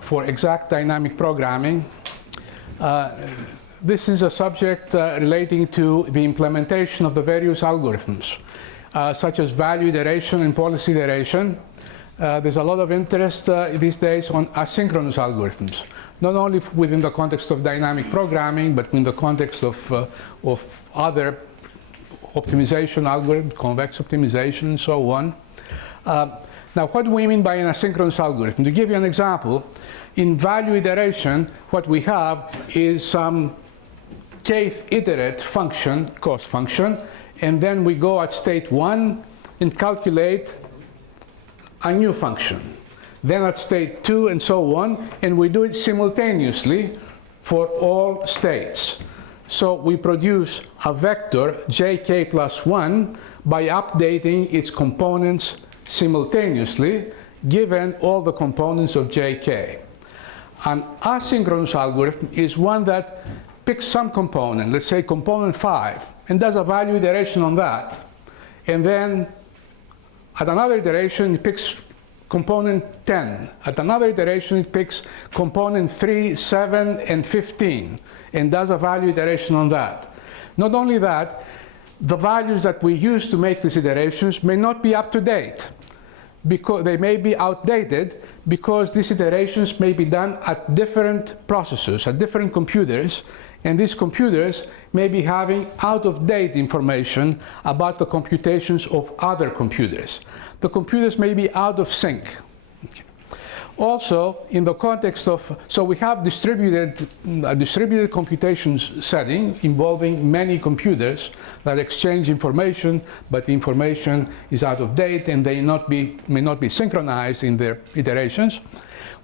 for exact dynamic programming. This is a subject relating to the implementation of the various algorithms, such as value iteration and policy iteration. There's a lot of interest these days on asynchronous algorithms, not only within the context of dynamic programming, but in the context of other optimization algorithms, convex optimization, and so on. Now, what do we mean by an asynchronous algorithm? To give you an example, in value iteration, what we have is some kth iterate function, cost function, and then we go at state 1 and calculate a new function. Then at state 2 and so on, and we do it simultaneously for all states. So we produce a vector jk plus 1 by updating its components simultaneously, given all the components of jk. An asynchronous algorithm is one that picks some component, let's say component 5, and does a value iteration on that. And then at another iteration, it picks component 10. At another iteration, it picks component 3, 7, and 15, and does a value iteration on that. Not only that, the values that we use to make these iterations may not be up to date, because they may be outdated, because these iterations may be done at different processors, at different computers, and these computers may be having out-of-date information about the computations of other computers. The computers may be out of sync. Okay. Also, in the context of, so we have a distributed computations setting involving many computers that exchange information, but the information is out of date and they may not be synchronized in their iterations.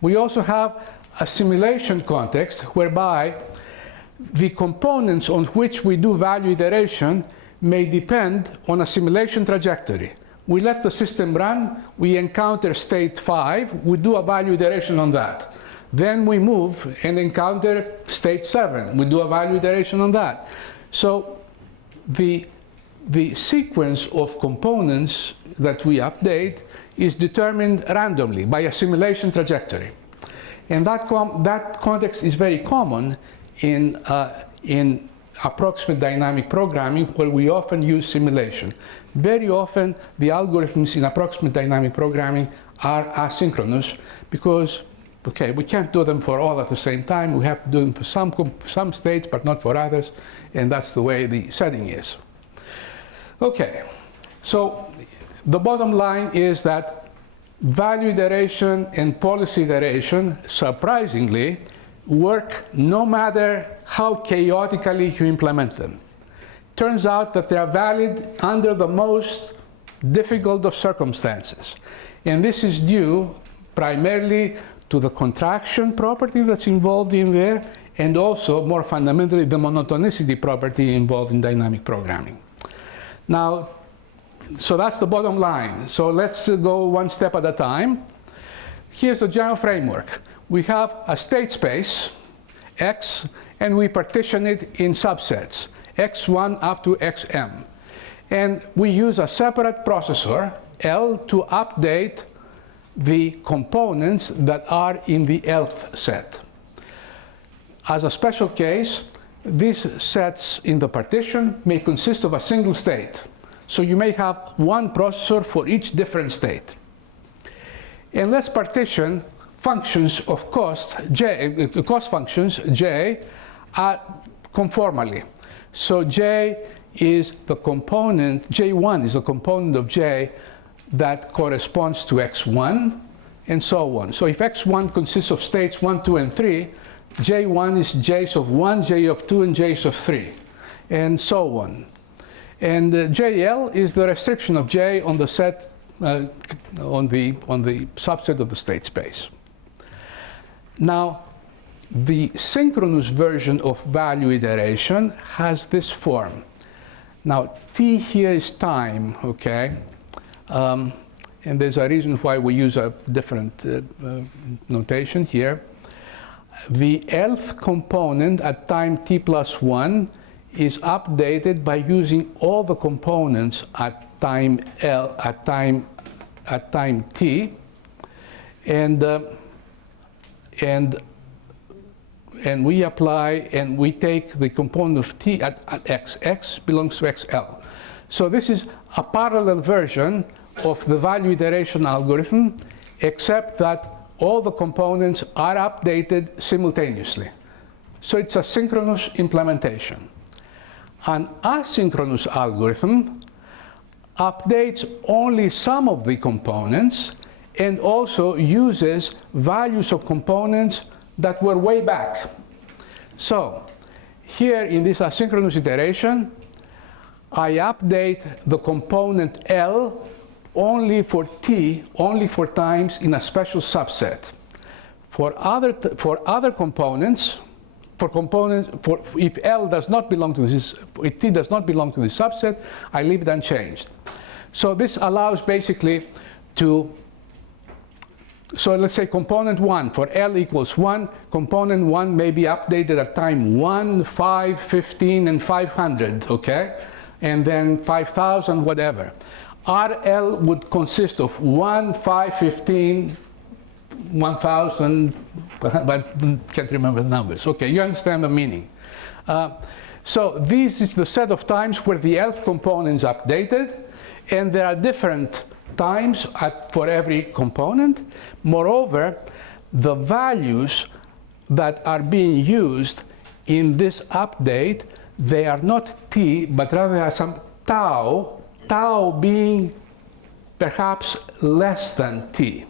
We also have a simulation context whereby the components on which we do value iteration may depend on a simulation trajectory. We let the system run, we encounter state 5, we do a value iteration on that. Then we move and encounter state 7, we do a value iteration on that. So the sequence of components that we update is determined randomly by a simulation trajectory. And that context is very common in approximate dynamic programming, where we often use simulation. Very often, the algorithms in approximate dynamic programming are asynchronous because, okay, we can't do them for all at the same time. We have to do them for some states, but not for others, and that's the way the setting is. Okay, so the bottom line is that value iteration and policy iteration, surprisingly, work no matter how chaotically you implement them. Turns out that they are valid under the most difficult of circumstances. And this is due primarily to the contraction property that's involved in there, and also, more fundamentally, the monotonicity property involved in dynamic programming. Now, so that's the bottom line. So let's go one step at a time. Here's the general framework. We have a state space, X, and we partition it in subsets, X1 up to Xm. And we use a separate processor, L, to update the components that are in the Lth set. As a special case, these sets in the partition may consist of a single state. So you may have one processor for each different state. And let's partition functions of cost, cost functions, J, conformally. So J is the component, J1 is the component of J that corresponds to X1, and so on. So if X1 consists of states 1, 2, and 3, J1 is J's of 1, J of 2, and J's of 3, and so on. And JL is the restriction of J on the set, on the subset of the state space. Now, the synchronous version of value iteration has this form. Now, T here is time, okay? And there's a reason why we use a different notation here. The Lth component at time t plus 1 is updated by using all the components at time L at time t, and we apply and we take the component of t at x. X belongs to xl. So this is a parallel version of the value iteration algorithm, except that all the components are updated simultaneously. So it's a synchronous implementation. An asynchronous algorithm updates only some of the components and also uses values of components that were way back. So here in this asynchronous iteration, I update the component L only for t, only for times in a special subset. For other components, if L does not belong to this, if t does not belong to this subset, I leave it unchanged. So this allows basically to, so let's say component 1, for L equals 1, component 1 may be updated at time 1, 5, 15, and 500, okay? And then 5,000, whatever. RL would consist of 1, 5, 15, 1,000, but can't remember the numbers. Okay, you understand the meaning. So this is the set of times where the Lth component is updated, and there are different times for every component. Moreover, the values that are being used in this update, they are not t, but rather are some tau, tau being perhaps less than t.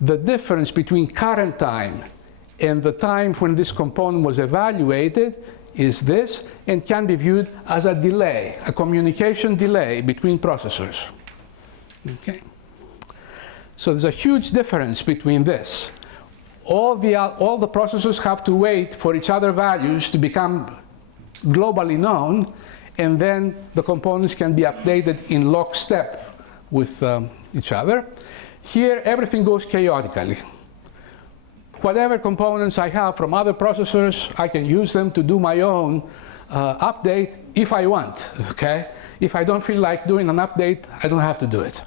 The difference between current time and the time when this component was evaluated is this, and can be viewed as a delay, a communication delay between processors. Okay? So there's a huge difference between this. All the processors have to wait for each other values to become globally known, and then the components can be updated in lockstep with each other. Here, everything goes chaotically. Whatever components I have from other processors, I can use them to do my own update if I want, okay? If I don't feel like doing an update, I don't have to do it.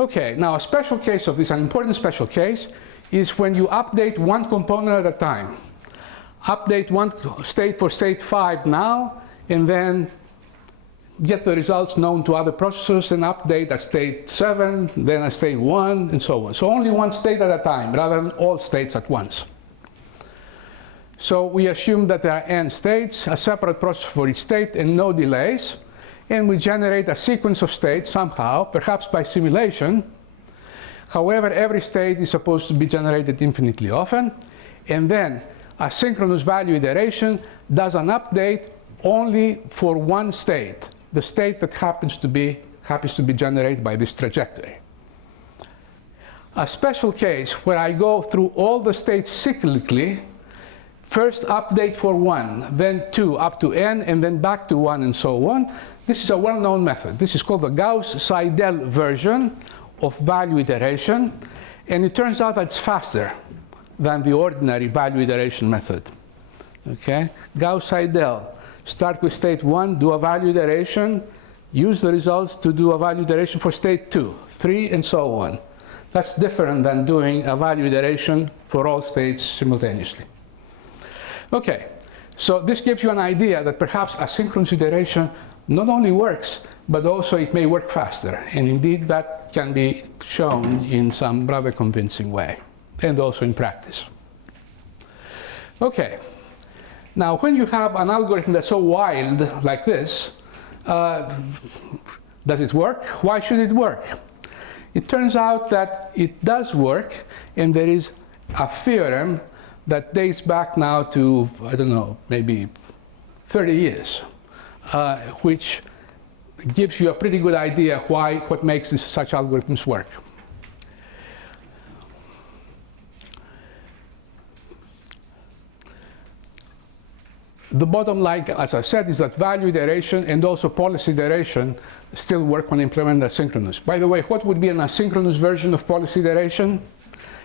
Okay, now a special case of this, an important special case, is when you update one component at a time. Update one state for state 5 now, and then get the results known to other processors and update at state 7, then at state 1, and so on. So only one state at a time, rather than all states at once. So we assume that there are n states, a separate processor for each state, and no delays. And we generate a sequence of states somehow, perhaps by simulation. However, every state is supposed to be generated infinitely often. And then a synchronous value iteration does an update only for one state, the state that happens to be generated by this trajectory. A special case where I go through all the states cyclically, first update for 1, then 2, up to n, and then back to 1, and so on. This is a well-known method. This is called the Gauss-Seidel version of value iteration, and it turns out that it's faster than the ordinary value iteration method. Okay? Gauss-Seidel. Start with state 1, do a value iteration, use the results to do a value iteration for state 2, 3, and so on. That's different than doing a value iteration for all states simultaneously. Okay, so this gives you an idea that perhaps asynchronous iteration not only works, but also it may work faster. And indeed, that can be shown in some rather convincing way, and also in practice. Okay. Now, when you have an algorithm that's so wild like this, does it work? Why should it work? It turns out that it does work, and there is a theorem that dates back now to, I don't know, maybe 30 years, which gives you a pretty good idea what makes such algorithms work. The bottom line, as I said, is that value iteration and also policy iteration still work when implemented asynchronous. By the way, what would be an asynchronous version of policy iteration?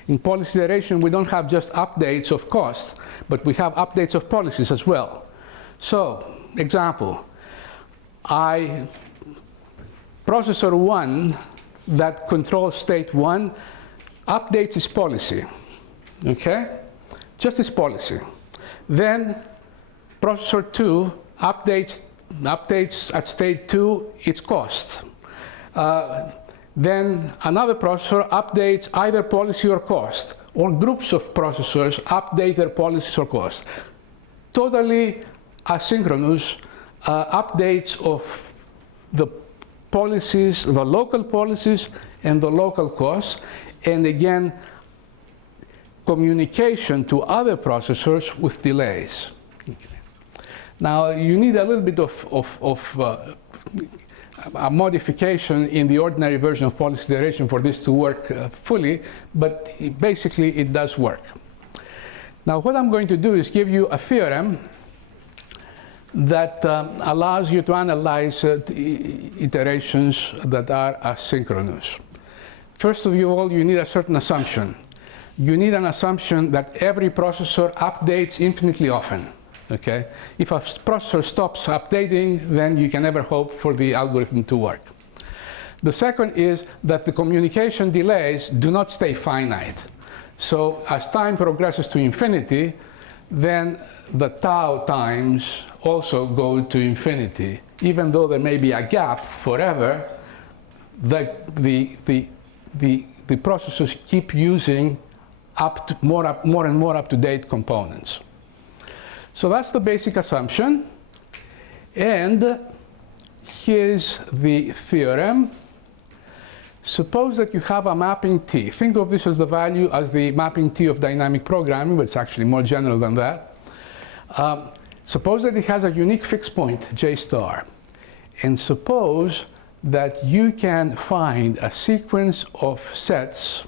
In policy iteration, we don't have just updates of cost, but we have updates of policies as well. So, example, processor 1 that controls state 1 updates its policy, okay? Just its policy. Then processor 2 updates at state 2 its cost. Then another processor updates either policy or cost, or groups of processors update their policies or cost. Totally asynchronous updates of the policies, the local policies and the local costs, and again, communication to other processors with delays. Now, you need a little bit of a modification in the ordinary version of policy iteration for this to work fully, but basically it does work. Now, what I'm going to do is give you a theorem that allows you to analyze iterations that are asynchronous. First of all, you need a certain assumption. You need an assumption that every processor updates infinitely often. Okay? If a processor stops updating, then you can never hope for the algorithm to work. The second is that the communication delays do not stay finite. So as time progresses to infinity, then the tau times also go to infinity. Even though there may be a gap forever, the processors keep using more and more up-to-date components. So that's the basic assumption. And here's the theorem. Suppose that you have a mapping T. Think of this as the value as the mapping T of dynamic programming, but it's actually more general than that. Suppose that it has a unique fixed point, J star. And suppose that you can find a sequence of sets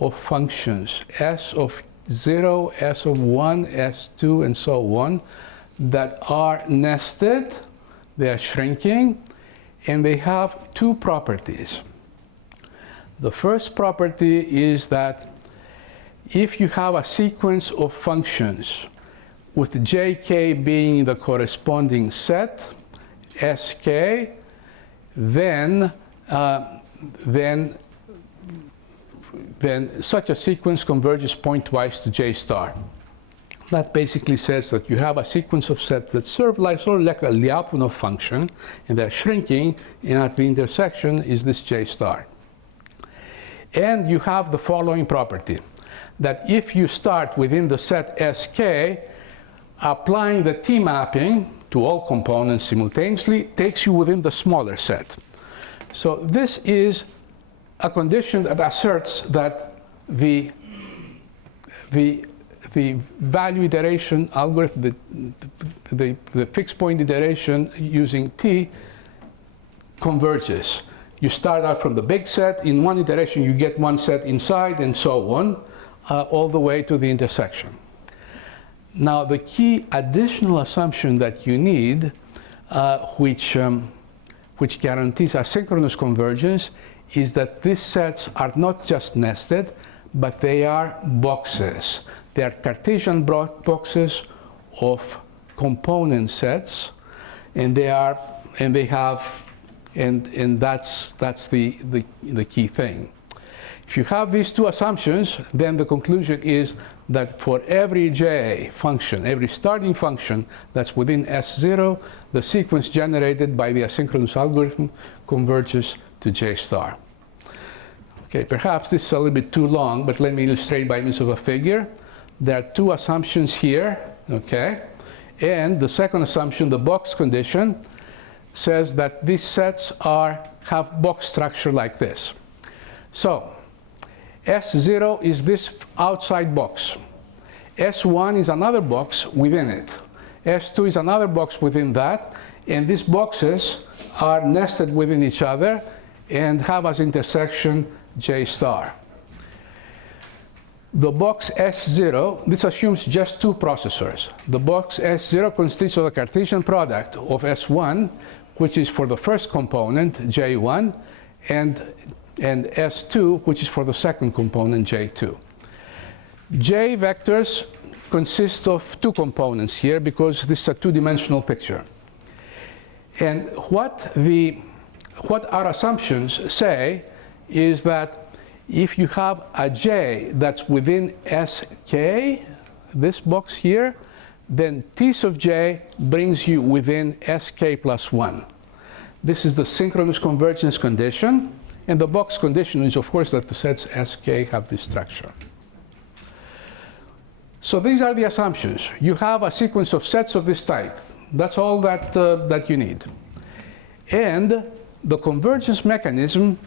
of functions, S of 0, S of 1, S2, and so on, that are nested, they are shrinking, and they have two properties. The first property is that if you have a sequence of functions with jk being the corresponding set, sk, then such a sequence converges pointwise to J star. That basically says that you have a sequence of sets that serve sort of like a Lyapunov function, and they're shrinking, and at the intersection is this J star. And you have the following property, that if you start within the set Sk, applying the T mapping to all components simultaneously takes you within the smaller set. So this is a condition that asserts that the value iteration algorithm, the fixed point iteration using T converges. You start out from the big set. In one iteration, you get one set inside, and so on, all the way to the intersection. Now, the key additional assumption that you need, which guarantees asynchronous convergence, is that these sets are not just nested, but they are boxes. They are Cartesian boxes of component sets, and that's the key thing. If you have these two assumptions, then the conclusion is that for every J function, every starting function that's within S0, the sequence generated by the asynchronous algorithm converges to J star. Okay, perhaps this is a little bit too long, but let me illustrate by means of a figure. There are two assumptions here, okay? And the second assumption, the box condition, says that these sets have box structure like this. So, S0 is this outside box. S1 is another box within it. S2 is another box within that, and these boxes are nested within each other and have as intersection J star. The box S0, this assumes just two processors. The box S0 consists of a Cartesian product of S1, which is for the first component, J1, and and S2, which is for the second component, J2. J vectors consist of two components here because this is a two-dimensional picture. And what our assumptions say is that if you have a J that's within Sk, this box here, then T sub J brings you within Sk plus 1. This is the synchronous convergence condition. And the box condition is, of course, that the sets Sk have this structure. So these are the assumptions. You have a sequence of sets of this type. That's all that you need. And the convergence mechanism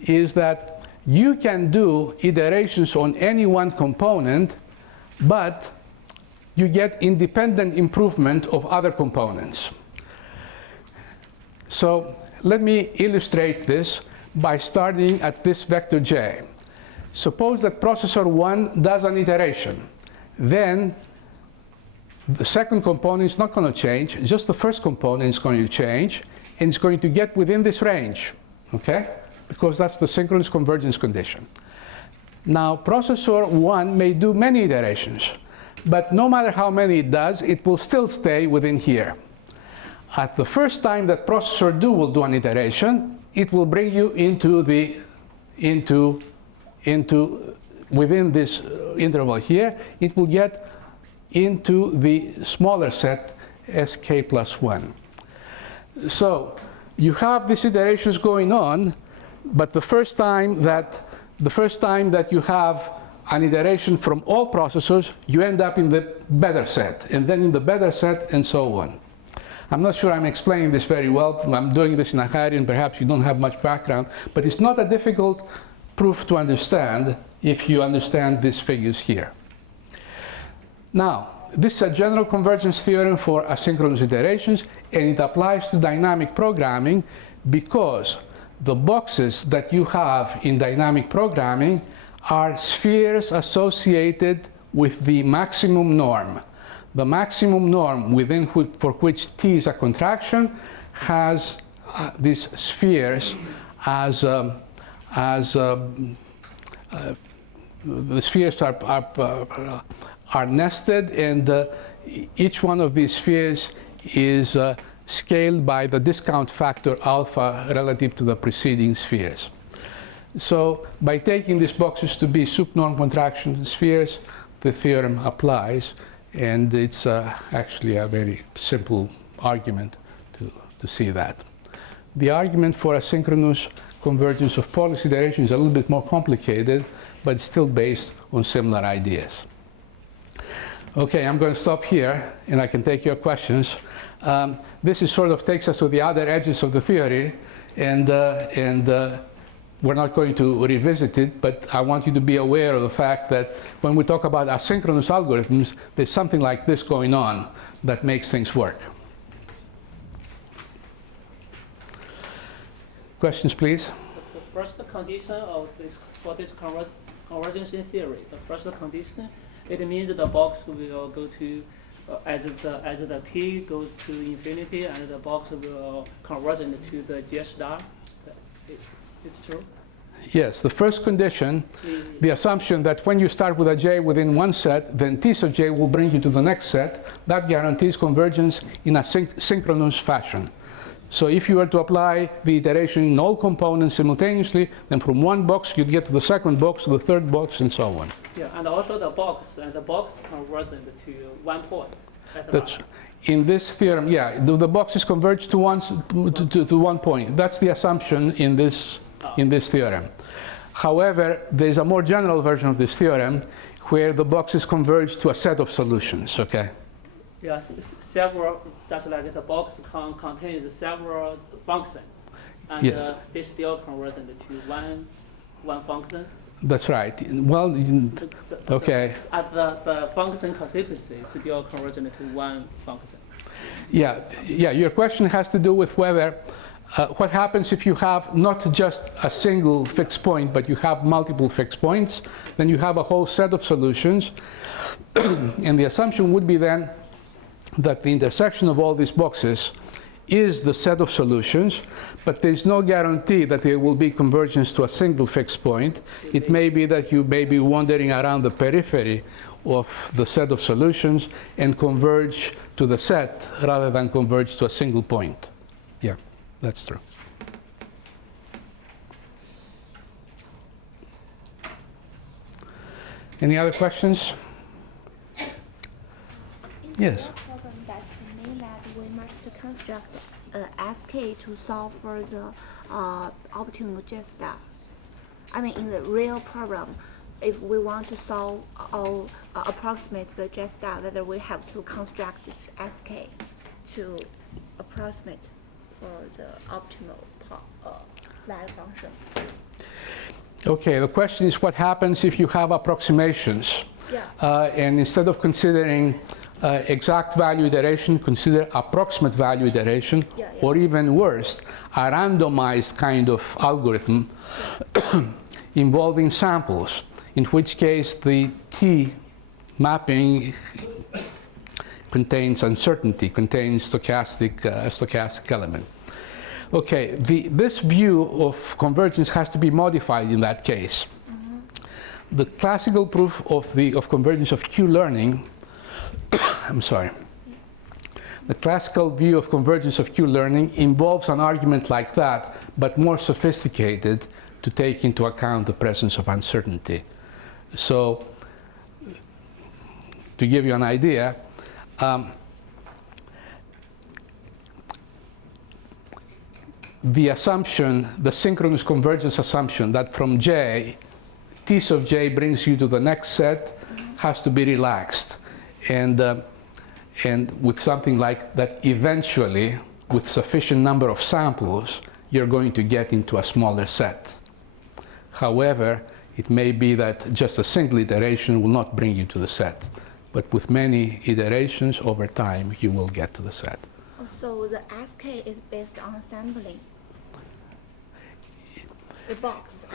is that you can do iterations on any one component, but you get independent improvement of other components. So let me illustrate this by starting at this vector J. Suppose that processor 1 does an iteration. Then the second component is not going to change, just the first component is going to change, and it's going to get within this range, okay? Because that's the synchronous convergence condition. Now, processor 1 may do many iterations, but no matter how many it does, it will still stay within here. At the first time that processor 2 will do an iteration, it will bring you within this interval here, it will get into the smaller set Sk plus 1. So you have these iterations going on, but the first time that you have an iteration from all processors, you end up in the better set, and then in the better set, and so on. I'm not sure I'm explaining this very well. I'm doing this in a hurry, and perhaps you don't have much background, but it's not a difficult proof to understand if you understand these figures here. Now, this is a general convergence theorem for asynchronous iterations, and it applies to dynamic programming because the boxes that you have in dynamic programming are spheres associated with the maximum norm. The maximum norm for which T is a contraction has these spheres as the spheres are nested, and each one of these spheres is scaled by the discount factor alpha relative to the preceding spheres. So by taking these boxes to be subnorm contraction spheres, the theorem applies, and it's actually a very simple argument to see that. The argument for asynchronous convergence of policy iteration is a little bit more complicated, but it's still based on similar ideas. Okay, I'm going to stop here, and I can take your questions. This is sort of takes us to the other edges of the theory, and we're not going to revisit it, but I want you to be aware of the fact that when we talk about asynchronous algorithms, there's something like this going on that makes things work. Questions, please? The first condition for this convergence in theory, the first condition, it means the box will go to, as the key goes to infinity, and the box will converge into the J star. It's true? Yes, the first condition, the assumption that when you start with a J within one set, then T sub J will bring you to the next set, that guarantees convergence in a synchronous fashion. So if you were to apply the iteration in all components simultaneously, then from one box you'd get to the second box, to the third box, and so on. Yeah, and also the box converges to one point. That's in this theorem, yeah, the boxes converge to one point. That's the assumption in this theorem. However, there's a more general version of this theorem where the boxes converge to a set of solutions, okay? Yes, several, just like the box contains several functions, and yes. They still converge to one function. That's right. Well, okay. The function consequences still converge to one function. Yeah. Your question has to do with whether what happens if you have not just a single fixed point, but you have multiple fixed points. Then you have a whole set of solutions, and the assumption would be then that the intersection of all these boxes is the set of solutions, but there's no guarantee that there will be convergence to a single fixed point. It may be that you may be wandering around the periphery of the set of solutions and converge to the set rather than converge to a single point. Yeah, that's true. Any other questions? Yes. Problem that's mean that we must construct SK to solve for the optimal J-star. I mean, in the real problem, if we want to solve or approximate the J-star, whether we have to construct this SK to approximate for the optimal value function. Okay, the question is what happens if you have approximations? Yeah. And instead of considering exact value iteration, consider approximate value iteration, or even worse, a randomized kind of algorithm involving samples, in which case the T mapping contains uncertainty, contains stochastic element. Okay, this view of convergence has to be modified in that case. Mm-hmm. The classical proof of convergence of Q-learning I'm sorry. The classical view of convergence of Q-learning involves an argument like that, but more sophisticated to take into account the presence of uncertainty. So, to give you an idea, the assumption, the synchronous convergence assumption that from J, T sub J brings you to the next set has to be relaxed. And with something like that, eventually, with sufficient number of samples, you're going to get into a smaller set. However, it may be that just a single iteration will not bring you to the set. But with many iterations over time, you will get to the set. So the SK is based on sampling. The box is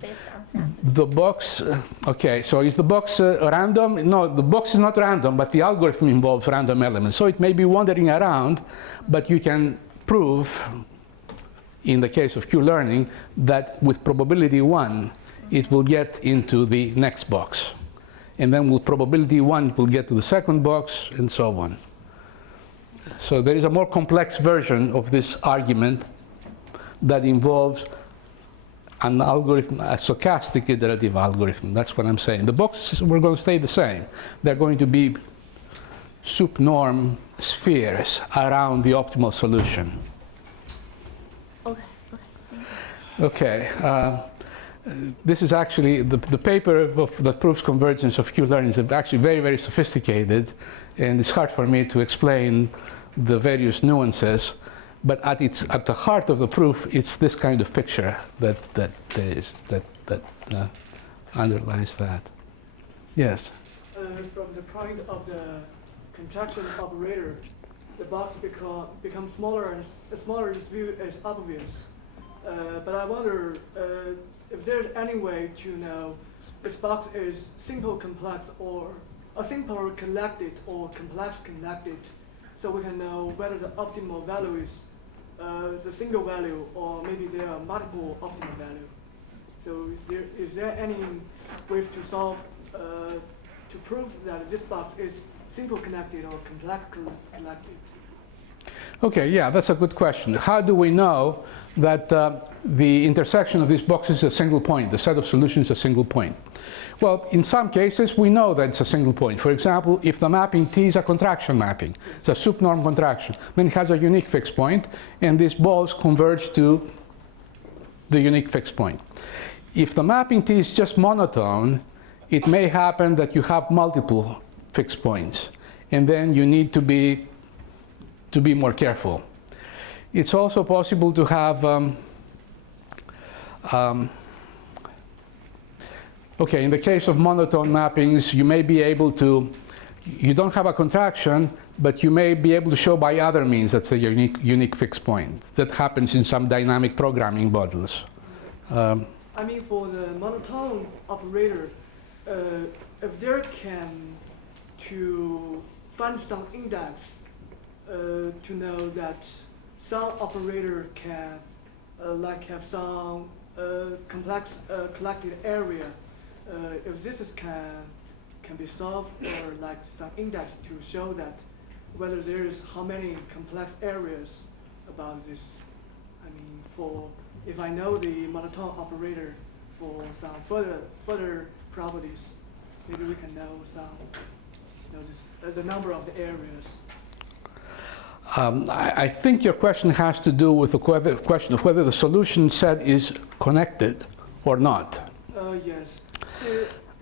based on sampling. The box, okay, so is the box random? No, the box is not random, but the algorithm involves random elements. So it may be wandering around, but you can prove, in the case of Q-learning, that with probability 1, it will get into the next box. And then with probability 1, it will get to the second box, and so on. So there is a more complex version of this argument that involves an algorithm, a stochastic iterative algorithm. That's what I'm saying. The boxes were going to stay the same. They're going to be sup norm spheres around the optimal solution. Okay. This is actually, the paper that proves convergence of Q-learning is actually very, very sophisticated, and it's hard for me to explain the various nuances. But at the heart of the proof, it's this kind of picture that underlines that. Yes? From the point of the contraction operator, the box becomes smaller, and smaller this view is obvious. But I wonder if there's any way to know this box is simple complex or a simple connected or complex connected, so we can know whether the optimal value is the single value, or maybe there are multiple optimal values. So is there any ways to solve, to prove that this box is simple connected or complex connected? Okay, yeah, that's a good question. How do we know that the intersection of these boxes is a single point, the set of solutions is a single point? Well, in some cases, we know that it's a single point. For example, if the mapping T is a contraction mapping, it's a sup norm contraction, then it has a unique fixed point, and these balls converge to the unique fixed point. If the mapping T is just monotone, it may happen that you have multiple fixed points, and then you need to be more careful. It's also possible to have okay, in the case of monotone mappings, you may be able to, you don't have a contraction, but you may be able to show by other means that's a unique fixed point. That happens in some dynamic programming models. I mean, for the monotone operator, if there can to find some index to know that some operator can like have some complex collected area. If this is can be solved, or like some index to show that whether there is how many complex areas about this. I mean, for if I know the monotone operator for some further properties, maybe we can know the number of the areas. I think your question has to do with the question of whether the solution set is connected or not. Yes. So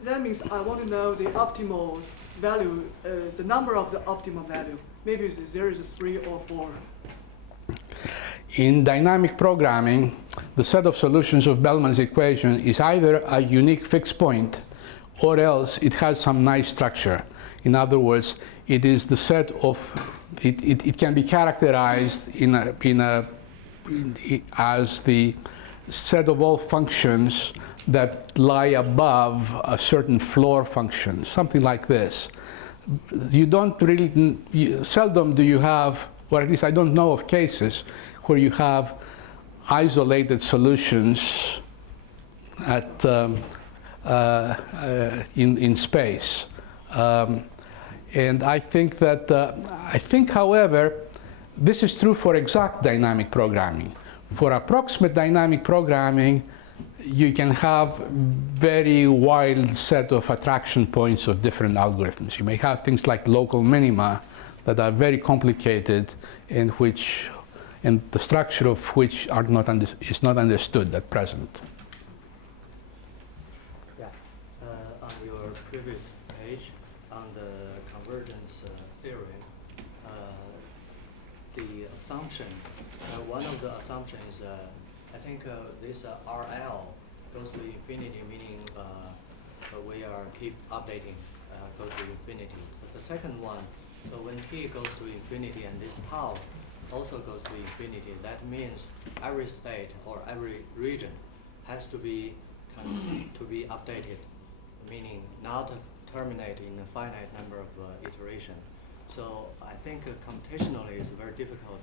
that means I want to know the optimal value, the number of the optimal value. Maybe there is 3 or 4. In dynamic programming, the set of solutions of Bellman's equation is either a unique fixed point, or else it has some nice structure. In other words, it is the set of, it can be characterized as the set of all functions that lie above a certain floor function, something like this. You don't really, seldom do you have, or at least I don't know of cases where you have isolated solutions at, in space. And I think that, however, this is true for exact dynamic programming. For approximate dynamic programming, you can have very wild set of attraction points of different algorithms. You may have things like local minima that are very complicated and the structure of which is not understood at present. Yeah, on your previous page on the convergence theory, the assumption, one of the assumptions, I think this RL goes to infinity, meaning we are keep updating, goes to infinity. But the second one, so when t goes to infinity and this tau also goes to infinity, that means every state or every region has to be updated, meaning not terminate in a finite number of iterations. So I think computationally it's very difficult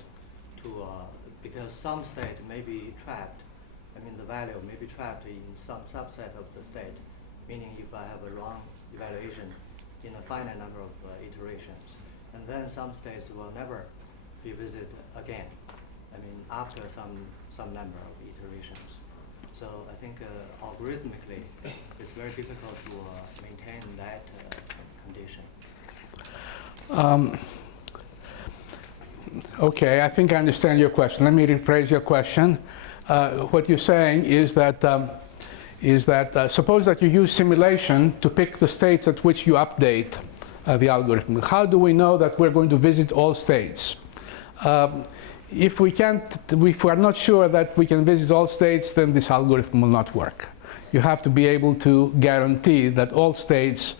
to, because some state may be trapped. I mean, the value may be trapped in some subset of the state, meaning if I have a wrong evaluation in a finite number of iterations. And then some states will never be visited again. I mean, after some number of iterations. So I think algorithmically, it's very difficult to maintain that condition. Okay, I think I understand your question. Let me rephrase your question. What you're saying is that, suppose that you use simulation to pick the states at which you update the algorithm. How do we know that we're going to visit all states? If we are not sure that we can visit all states, then this algorithm will not work. You have to be able to guarantee that all states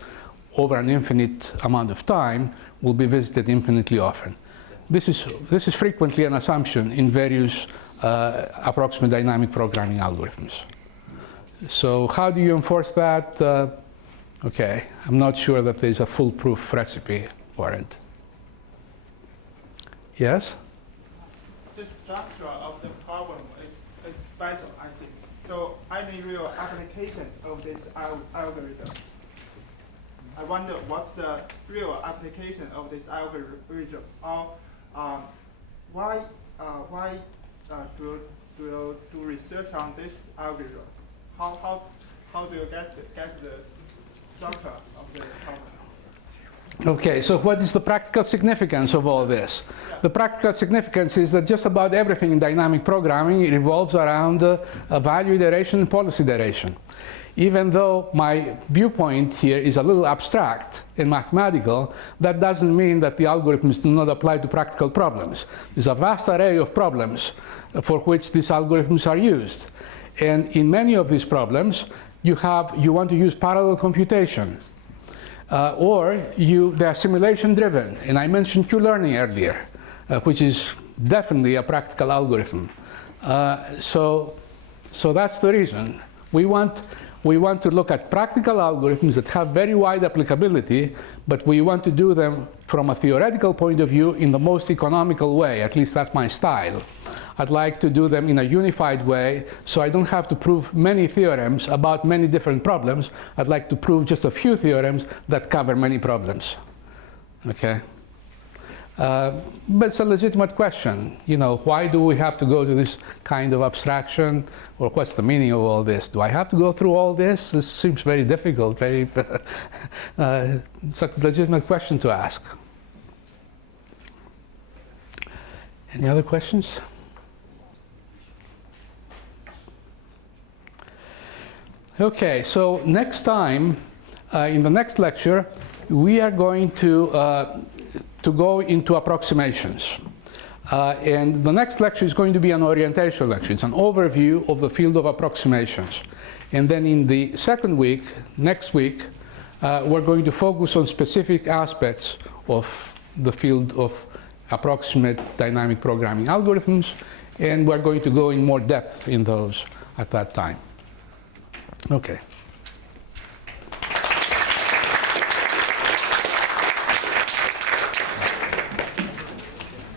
over an infinite amount of time will be visited infinitely often. This is frequently an assumption in various approximate dynamic programming algorithms. So how do you enforce that? Okay, I'm not sure that there's a foolproof recipe for it. Yes? The structure of the problem is special, I think. So any real application of this algorithm, I wonder what's the real application of this algorithm, or why do you do research on this algorithm? How do you get the structure of the problem? Okay, so what is the practical significance of all this? The practical significance is that just about everything in dynamic programming revolves around value iteration and policy iteration. Even though my viewpoint here is a little abstract and mathematical, that doesn't mean that the algorithms do not apply to practical problems. There's a vast array of problems for which these algorithms are used. And in many of these problems, you want to use parallel computation. Or they are simulation driven. And I mentioned Q-learning earlier, which is definitely a practical algorithm. So that's the reason. We want to look at practical algorithms that have very wide applicability, but we want to do them from a theoretical point of view in the most economical way. At least that's my style. I'd like to do them in a unified way, so I don't have to prove many theorems about many different problems. I'd like to prove just a few theorems that cover many problems. Okay? But it's a legitimate question. You know, why do we have to go to this kind of abstraction? Or what's the meaning of all this? Do I have to go through all this? This seems very difficult, very it's a legitimate question to ask. Any other questions? Okay, so next time, in the next lecture, we are going to go into approximations. And the next lecture is going to be an orientation lecture. It's an overview of the field of approximations. And then in the second week, next week, we're going to focus on specific aspects of the field of approximate dynamic programming algorithms. And we're going to go in more depth in those at that time. Okay.